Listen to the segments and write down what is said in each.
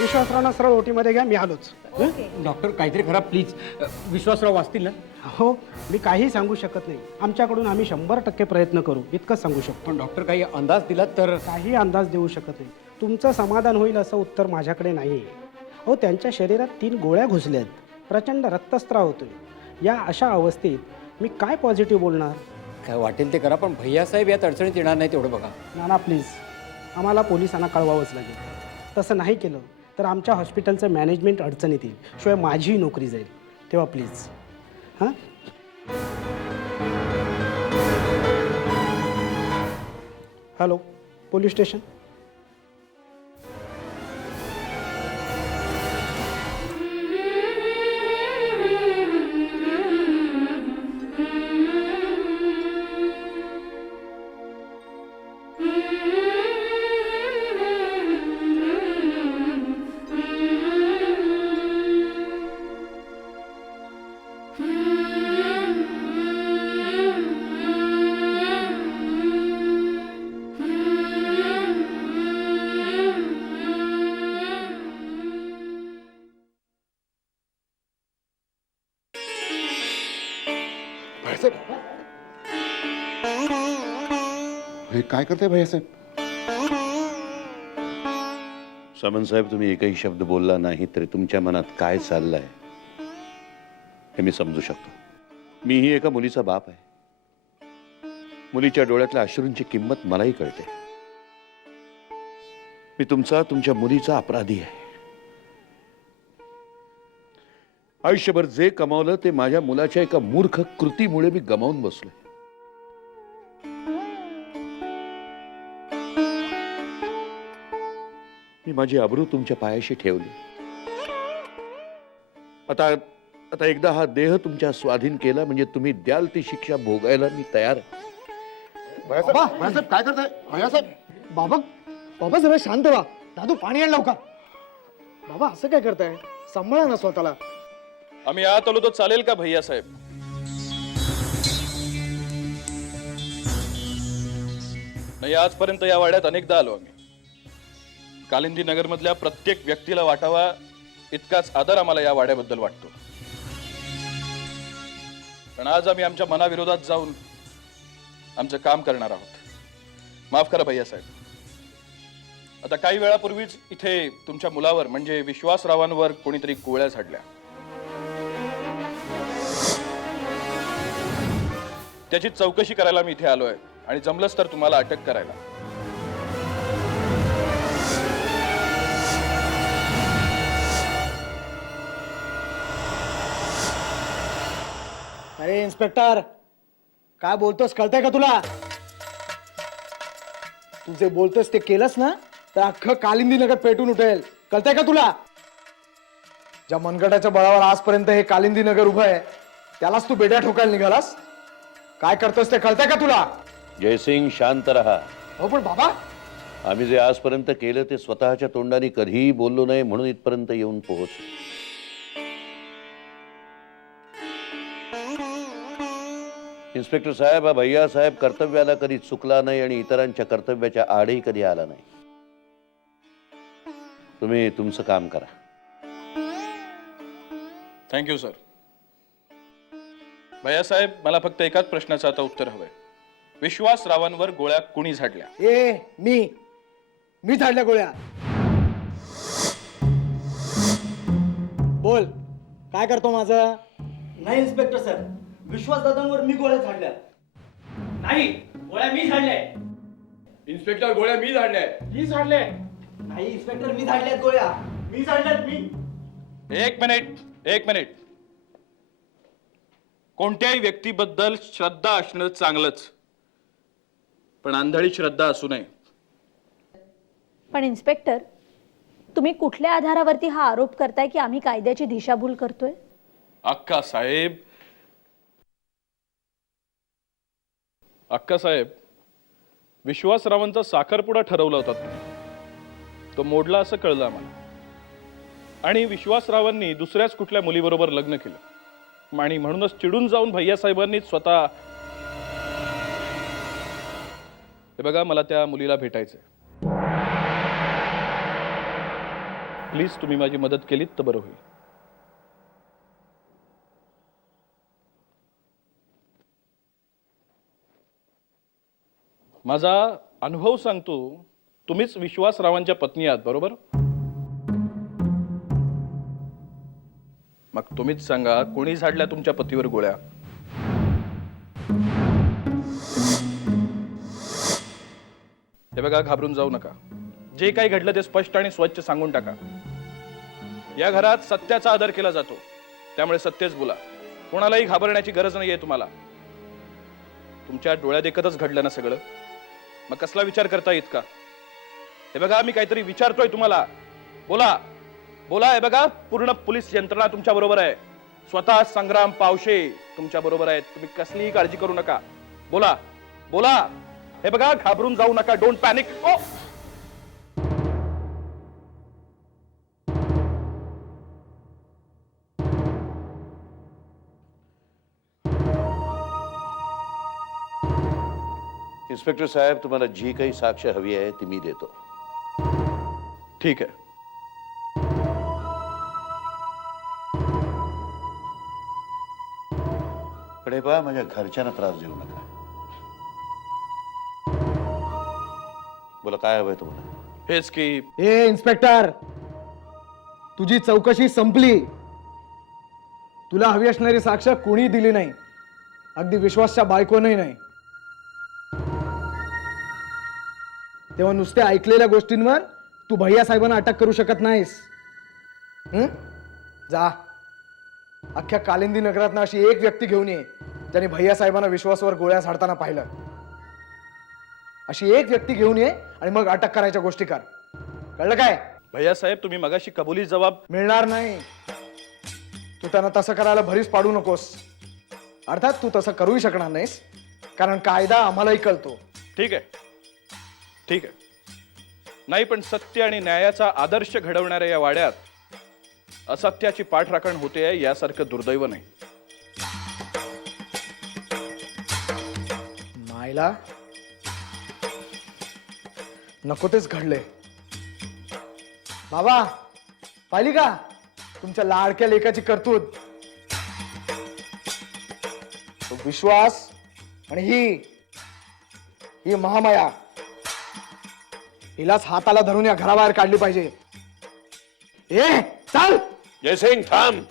विश्वासरावना सरळ ओटीमध्ये घ्या, मी आलोच. डॉक्टर काहीतरी करा प्लीज. विश्वासराव वाचतील ना? हो, मी काही सांगू शकत नाही. आमच्याकडून आम्ही 100% प्रयत्न करू, इतकंच सांगू शकतो. पण डॉक्टर काही अंदाज दिला तर? काही अंदाज देऊ शकत नाही. तुमचं समाधान होईल असं उत्तर माझ्याकडे नाही आहे. हो, त्यांच्या शरीरात 3 गोळ्या घुसल्यात, प्रचंड रक्तस्राव होतोय. या अशा अवस्थेत मी काय पॉझिटिव्ह बोलणार? काय वाटेल ते करा, पण भैयासाहेब यात अडचणीत येणार नाही तेवढं बघा. नाना प्लीज, आम्हाला पोलिसांना कळवावंच लागेल. तसं नाही केलं तर आमच्या हॉस्पिटलचं मॅनेजमेंट अडचणीत येईल, शिवाय माझीही नोकरी जाईल. तेव्हा प्लीज. हां, हॅलो, पोलीस स्टेशन. हे काय करताय भैयासाहेब? सामंत साहेब, तुम्ही एकही शब्द बोलला नाही तरी तुमच्या मनात काय चाललंय हे मी समजू शकतो. मीही एका मुलीचा बाप आहे. मुलीच्या डोळ्यातल्या अश्रूंची किंमत मलाही कळते. मी तुमच्या मुलीचा अपराधी आहे. आयुष्यभर जे कमावलं ते माझ्या मुलाच्या एका मूर्ख कृतीमुळे मी गमावून बसलोय. मी माझी अब्रू तुमच्या पायाशी ठेवली. आता एकदा हा देह तुमच्या स्वाधीन केला म्हणजे तुम्ही द्याल ती शिक्षा भोगायला मी तयार आहे. भैयासाहेब काय करताय? भैयासाहेब बाबा जरा शांत व्हा. दादू पाणी आण लवकर. बाबा असं काय करताय? सांभाळा ना स्वतःला. आम्ही आत आलो तर चालेल का भैया साहेब? नाही, आजपर्यंत या वाड्यात अनेकदा आलो आम्ही. कालिंदी नगर मधल्या प्रत्येक व्यक्तीला वाटावा इतकाच आदर आम्हाला या वाड्याबद्दल वाटतो. पण आज आम्ही आमच्या मनाविरोधात जाऊन आमचं काम करणार आहोत. माफ करा भैया साहेब. आता काही वेळापूर्वीच इथे तुमच्या मुलावर म्हणजे विश्वासरावांवर कोणीतरी गोळ्या झाडल्या. त्याची चौकशी करायला मी इथे आलोय आणि जमलंच तर तुम्हाला अटक करायला. अरे इन्स्पेक्टर, काय बोलतोस कळतंय का तुला? तू जे बोलतोस ते केलंस ना तर अख्खं कालिंदी नगर पेटून उठेल. कळतंय का तुला? ज्या मनगटाच्या बळावर आजपर्यंत हे कालिंदी नगर उभं आहे त्यालाच तू बेड्या ठोकायला निघालास. काय करतोस ते कळतंय का तुला? जयसिंग, शांत रहा. हो पण बाबा, आम्ही जे आजपर्यंत केलं ते स्वतःच्या तोंडाने कधीही बोललो नाही म्हणून इथपर्यंत येऊन पोहोचलो. इन्स्पेक्टर साहेब, हा भैया साहेब कर्तव्याला कधी चुकला नाही आणि इतरांच्या कर्तव्याच्या आडही कधी आला नाही. तुम्ही तुमचं काम करा. Thank you sir. भैया साहेब, मला फक्त एकाच प्रश्नाचं आता उत्तर हवंय. विश्वासरावांवर गोळ्या कुणी झाडल्या? मी झाडल्या गोळ्या. बोल, काय करतो माझं? नाही इन्स्पेक्टर सर, विश्वासदादांवर मी गोळ्या झाडल्या. नाही, गोळ्या मी झाडल्या. इन्स्पेक्टर, गोळ्या मी झाडल्या. मी झाडले. नाही इन्स्पेक्टर, मी झाडल्यात गोळ्या. मी झाडल्यात. मी. एक मिनिट. कोणत्याही व्यक्तीबद्दल श्रद्धा असणं चांगलंच, पण आंधळी श्रद्धा असू नये. पण इन्स्पेक्टर, तुम्ही कुठल्या आधारावरती हा आरोप करताय की आम्ही कायद्याची दिशाभूल करतोय? अक्का साहेब, विश्वासरावांचा साखरपुडा ठरवला होता तुम्ही. तो मोडला असं कळलं आम्हाला. आणि विश्वासरावांनी दुसऱ्याच कुठल्या मुलीबरोबर लग्न केलं आणि म्हणूनच चिडून जाऊन भैयासाहेबांनी स्वतः. हे बघा, मला त्या मुलीला भेटायचंय. प्लीज तुम्ही माझी मदत केलीत तर बरं होईल. माझा अनुभव सांगतो, तुम्हीच विश्वासरावांच्या पत्नी आहात बरोबर? मग तुम्हीच सांगा, कोणी झाडल्या तुमच्या पतीवर गोळ्या? हे बघा, घाबरून जाऊ नका. जे काही घडलं ते स्पष्ट आणि स्वच्छ सांगून टाका. या घरात सत्याचा आदर केला जातो, त्यामुळे सत्यच बोला. कोणालाही घाबरण्याची गरज नाहीये तुम्हाला. तुमच्या डोळ्या देखतच घडलं ना सगळं, मग कसला विचार करता येत का? हे बघा, मी काहीतरी विचारतोय तुम्हाला. बोला बोला. हे बघा, पूर्ण पोलीस यंत्रणा तुमच्या बरोबर आहे. स्वतः संग्राम पावशे तुमच्या बरोबर आहेत. तुम्ही कसलीही काळजी करू नका. बोला बोला. हे बघा, घाबरून जाऊ नका. Don't panic. ओ इन्स्पेक्टर साहेब, तुम्हाला जी काही साक्ष हवी आहे ती मी देतो. ठीक आहे. पण हे पहा, माझ्या घरच्यांना त्रास देऊ नका. बोला, काय हवंय तुम्हाला? हेच की ए इन्स्पेक्टर, तुझी चौकशी संपली. तुला हवी असणारी साक्ष कोणी दिली नाही, अगदी विश्वासच्या बायकोनही नाही. तेव्हा नुसत्या ऐकलेल्या गोष्टींवर तू भैया साहेबांना अटक करू शकत नाहीस. जा, अख्ख्या कालिंदी नगरात अशी एक व्यक्ती घेऊन ये ज्याने भैया साहेबांना विश्वासावर गोळ्या झाडताना पाहिलं. अशी एक व्यक्ती घेऊन ये आणि मग अटक करायच्या गोष्टी कर. कळलं काय? भैया साहेब, तुम्ही मगाशी कबुली जबाब. मिळणार नाही. तू त्यांना तसं करायला भरीस पाडू नकोस. अर्थात तू तसं करूही शकणार नाहीस, कारण कायदा आम्हालाही कळतो. ठीक आहे, ठीक आहे. नाही, पण सत्य आणि न्यायाचा आदर्श घडवणाऱ्या या वाड्यात असत्याची पाठराखण होते यासारखं दुर्दैव नाही. मायला नको तेच घडले. बाबा, पाहिली का तुमच्या लाडक्या लेकाची करतूत? तो विश्वास आणि ही महामाया, हिलाच हाताला धरून या घराबाहेर काढली पाहिजे. ए चल. जयसिंग, थांब.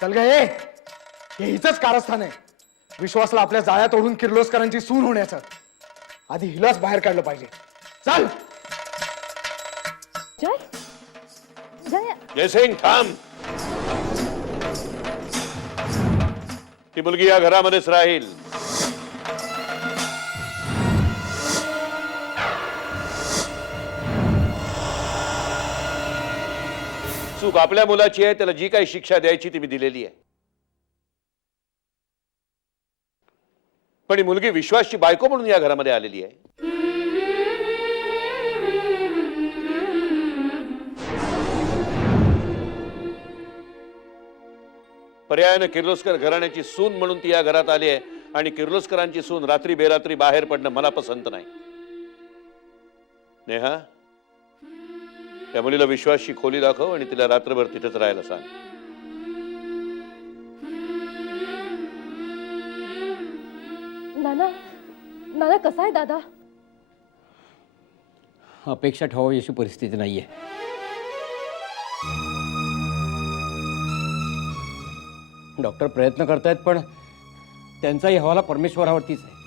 चल गे. हे हिचंच कारस्थान आहे. विश्वासला आपल्या जाळ्यात ओढून किर्लोस्करांची सून होण्याचं. आधी हिलाच बाहेर काढलं पाहिजे. चल. जय जय जयसिंग, थांब. ती मुलगी या घरामध्येच राहील. चूक आपल्या मुलाची आहे. त्याला जी काही शिक्षा द्यायची ती मी दिलेली आहे. पण ही मुलगी विश्वासची बायको म्हणून या घरामध्ये आलेली आहे. पर्यायाने किर्लोस्कर घराण्याची सून म्हणून ती या घरात आली आहे, आणि किर्लोस्करांची सून रात्री बेरात्री बाहेर पडणं मला पसंत नाही. नेहा, त्या मुलीला विश्वासची खोली दाखव आणि तिला रात्रभर तिथेच राहायला सांग. नाना, नाना कसा आहे दादा? अपेक्षा ठेवावी अशी परिस्थिती नाहीये. डॉक्टर प्रयत्न करतायत, पण त्यांचाही हवाला परमेश्वरावरतीच आहे.